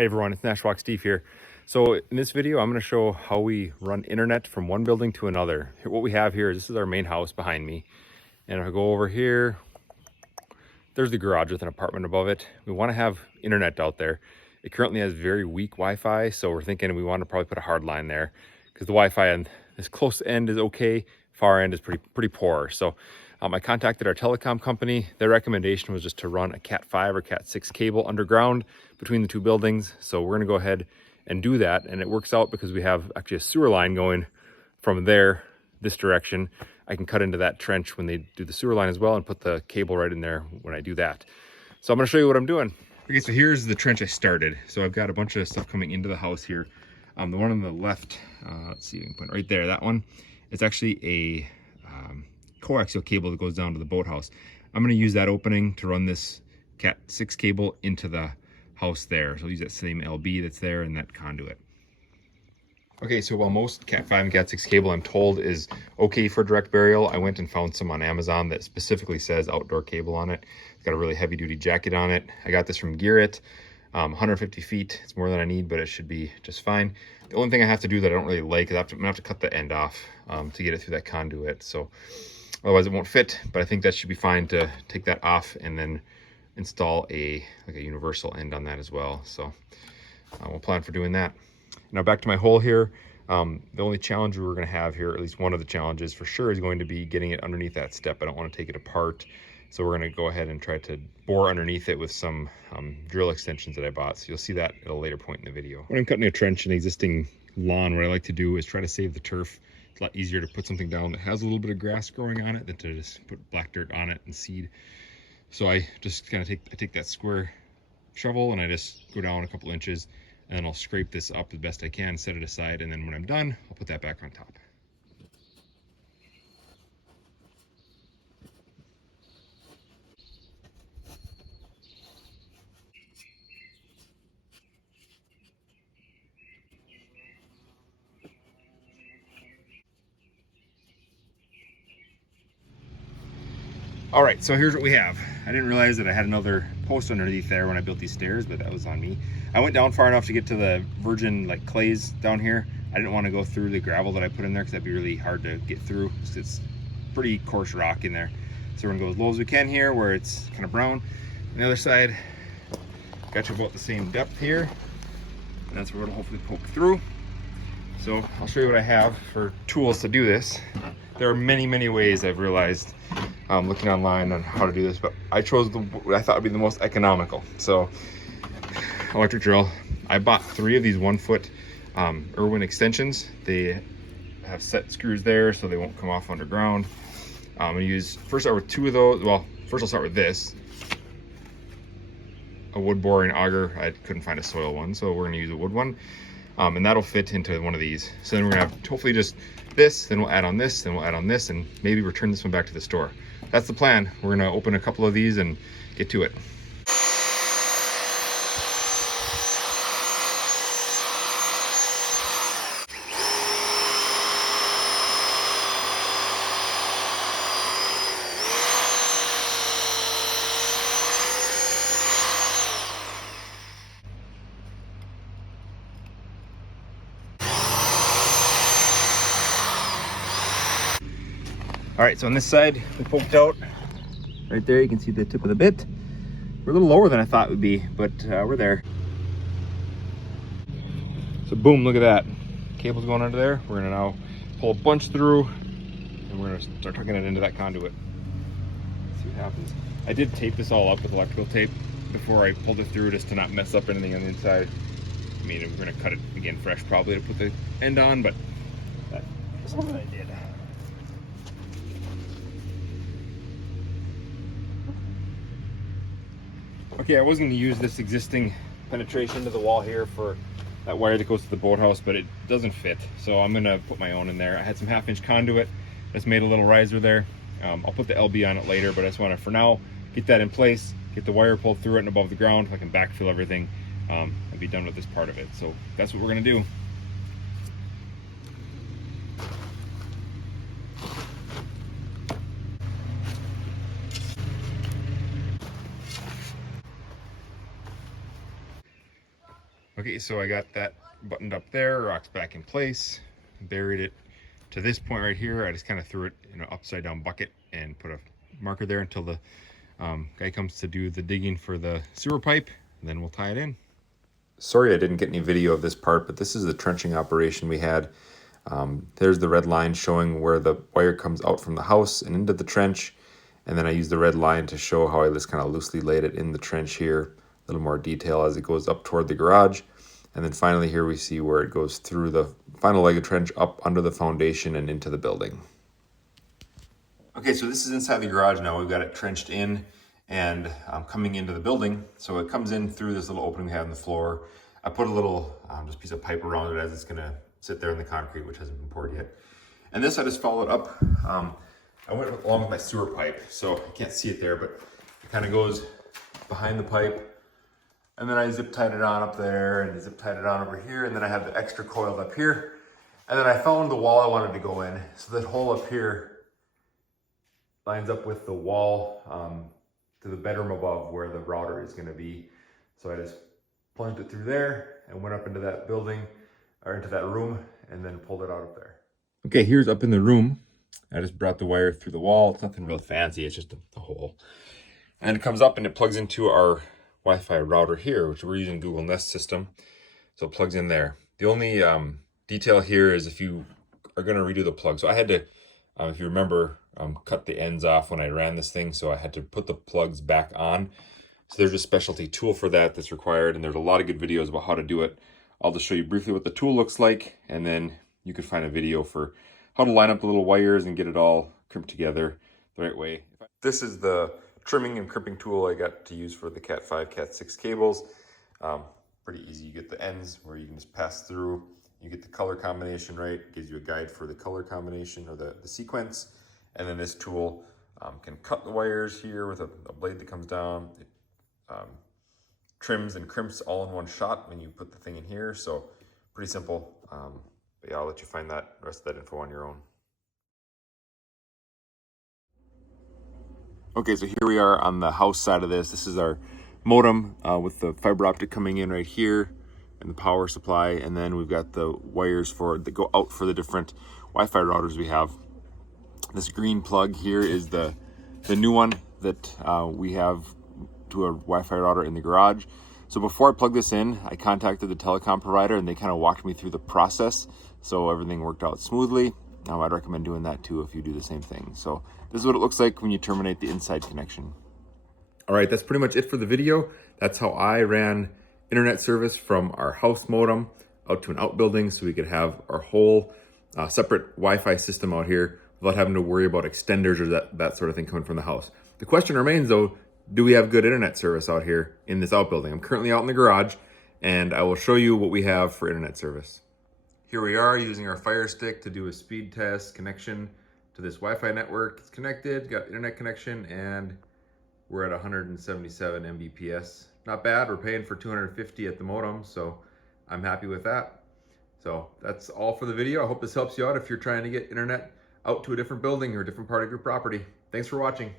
Hey everyone, it's Nashwalk Steve here. So in this video, I'm going to show how we run internet from one building to another. What we have here is this is our main house behind me. And if I go over here, there's the garage with an apartment above it. We want to have internet out there. It currently has very weak Wi-Fi, so we're thinking we want to probably put a hard line there because the Wi-Fi on this close end is okay, far end is pretty poor. So I contacted our telecom company. Their recommendation was just to run a CAT5 or CAT6 cable underground between the two buildings. So we're gonna go ahead and do that. And it works out because we have actually a sewer line going from there, this direction. I can cut into that trench when they do the sewer line as well and put the cable right in there when I do that. So I'm gonna show you what I'm doing. Okay, so here's the trench I started. So I've got a bunch of stuff coming into the house here. The one on the left, let's see, I can put it right there, that one, it's actually a coaxial cable that goes down to the boathouse. I'm going to use that opening to run this CAT6 cable into the house there. So I'll use that same LB that's there and that conduit. Okay, so while most CAT5 and CAT6 cable I'm told is okay for direct burial, I went and found some on Amazon that specifically says outdoor cable on it. It's got a really heavy duty jacket on it. I got this from Gearit, 150 feet. It's more than I need, but it should be just fine. The only thing I have to do that I don't really like is I'm gonna have to cut the end off to get it through that conduit. So otherwise it won't fit, but I think that should be fine to take that off and then install a universal end on that as well. So we'll plan for doing that. Now back to my hole here. The only challenge we're going to have here, at least one of the challenges for sure, is going to be getting it underneath that step. I don't want to take it apart. So we're going to go ahead and try to bore underneath it with some drill extensions that I bought. So you'll see that at a later point in the video. When I'm cutting a trench in existing lawn, what I like to do is try to save the turf. It's a lot easier to put something down that has a little bit of grass growing on it than to just put black dirt on it and seed. So I just kind of take that square shovel and I just go down a couple inches and then I'll scrape this up the best I can, set it aside, and then when I'm done, I'll put that back on top. All right, so here's what we have. I didn't realize that I had another post underneath there when I built these stairs, but that was on me. I went down far enough to get to the virgin clays down here. I didn't want to go through the gravel that I put in there because that'd be really hard to get through. It's pretty coarse rock in there. So we're gonna go as low as we can here where it's kind of brown. On the other side, got you about the same depth here. And that's where it'll hopefully poke through. So I'll show you what I have for tools to do this. There are many, many ways I've realized looking online on how to do this, but I chose what I thought would be the most economical. So electric drill. I bought 3 of these 1-foot Irwin extensions. They have set screws there so they won't come off underground. I'm gonna first start with 2 of those. Well, first I'll start with this. A wood boring auger. I couldn't find a soil one, so we're gonna use a wood one. And that'll fit into one of these. So then we're gonna have hopefully just this, then we'll add on this, then we'll add on this, and maybe return this one back to the store. That's the plan. We're gonna open a couple of these and get to it. All right, so on this side, we poked out right there. You can see the tip of the bit. We're a little lower than I thought it would be, but we're there. So boom, look at that. Cable's going under there. We're gonna now pull a bunch through and we're gonna start tucking it into that conduit. See what happens. I did tape this all up with electrical tape before I pulled it through just to not mess up anything on the inside. I mean, we're gonna cut it again fresh probably to put the end on, but that's what I did. Okay, I was going to use this existing penetration to the wall here for that wire that goes to the boathouse, but it doesn't fit. So I'm going to put my own in there. I had some 1/2-inch conduit. Just made a little riser there. I'll put the LB on it later, but I just want to, for now, get that in place, get the wire pulled through it and above the ground. I can backfill everything and be done with this part of it. So that's what we're going to do. Okay, so I got that buttoned up there, rocks back in place, buried it to this point right here. I just kind of threw it in an upside down bucket and put a marker there until the guy comes to do the digging for the sewer pipe, and then we'll tie it in. Sorry I didn't get any video of this part, but this is the trenching operation we had. There's the red line showing where the wire comes out from the house and into the trench. And then I used the red line to show how I just kind of loosely laid it in the trench here. A little more detail as it goes up toward the garage. And then finally here we see where it goes through the final leg of trench up under the foundation and into the building. Okay, so this is inside the garage now. We've got it trenched in and coming into the building. So it comes in through this little opening we have in the floor. I put a little just piece of pipe around it as it's gonna sit there in the concrete, which hasn't been poured yet. And this I just followed up. I went along with my sewer pipe, so you can't see it there, but it kind of goes behind the pipe. And then I zip tied it on up there and zip tied it on over here. And then I have the extra coiled up here. And then I found the wall I wanted to go in. So that hole up here lines up with the wall to the bedroom above where the router is gonna be. So I just plunged it through there and went up into that building or into that room and then pulled it out up there. Okay, here's up in the room. I just brought the wire through the wall. It's nothing real fancy, it's just a hole. And it comes up and it plugs into our Wi-Fi router here, which we're using Google Nest system. So it plugs in there. The only detail here is if you are gonna redo the plug. So I had to, if you remember, cut the ends off when I ran this thing. So I had to put the plugs back on. So there's a specialty tool for that that's required. And there's a lot of good videos about how to do it. I'll just show you briefly what the tool looks like. And then you can find a video for how to line up the little wires and get it all crimped together the right way. This is the trimming and crimping tool I got to use for the CAT5, CAT6 cables. Pretty easy. You get the ends where you can just pass through. You get the color combination right. It gives you a guide for the color combination or the sequence. And then this tool can cut the wires here with a blade that comes down. It trims and crimps all in one shot when you put the thing in here. So pretty simple. But yeah, I'll let you find that rest of that info on your own. Okay, so here we are on the house side of this. This is our modem with the fiber optic coming in right here and the power supply. And then we've got the wires that go out for the different Wi-Fi routers we have. This green plug here is the new one that we have to a Wi-Fi router in the garage. So before I plug this in, I contacted the telecom provider and they kind of walked me through the process. So everything worked out smoothly. I'd recommend doing that too if you do the same thing. So this is what it looks like when you terminate the inside connection. All right, that's pretty much it for the video. That's how I ran internet service from our house modem out to an outbuilding so we could have our whole separate Wi-Fi system out here without having to worry about extenders or that sort of thing coming from the house. The question remains though, do we have good internet service out here in this outbuilding? I'm currently out in the garage and I will show you what we have for internet service. Here we are using our Fire Stick to do a speed test connection to this Wi-Fi network. It's connected, got internet connection, and we're at 177 Mbps. Not bad, we're paying for 250 at the modem, so I'm happy with that. So that's all for the video. I hope this helps you out if you're trying to get internet out to a different building or a different part of your property. Thanks for watching.